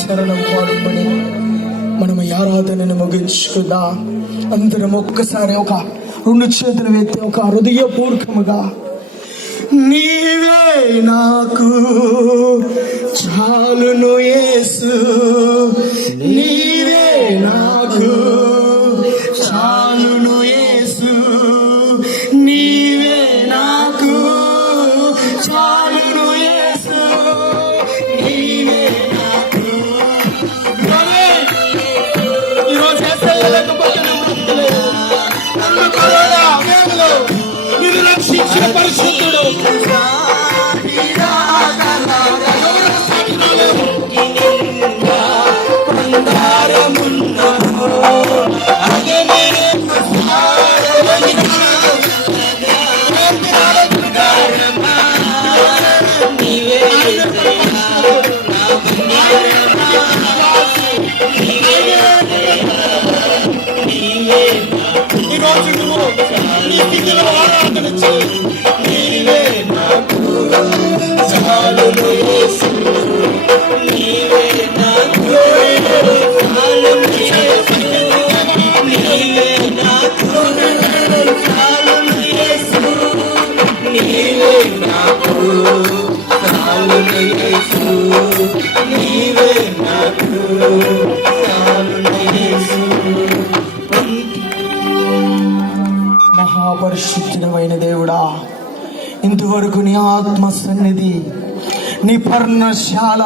చరణం పాడుకొని మనం ఈ ఆరాధనను ముగించుకుందాం. అందరం ఒక్కసారి ఒక 2 చేతులు ఎత్తి ఒక హృదయపూర్వకముగా నీవే నాకు చాలును యేసు, నీవే నాకు చాలును యేసు, నీవే నాకు చాలును యేసు, నీవే నాకు. ఈరోజు నిన్ను రక్షించిన పరిశుద్ధుడు మహాపరిశుద్ధమైన దేవుడా, ఇంతవరకు నీ ఆత్మ సన్నిధి, నీ పర్ణశాల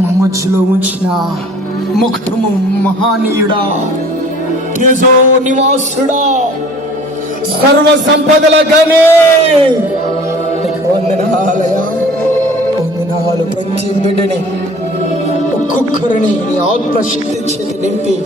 మా మధ్యలో ఉంచిన ముక్తము మహానీయుడా, తేజో నివాసుడా, సర్వ సంపదల గనే వందనాలయా, వందనాలు. ప్రతి బిడ్డని ఒక్కొక్కరిని నీ ఆత్మశక్తి చేతి నింపి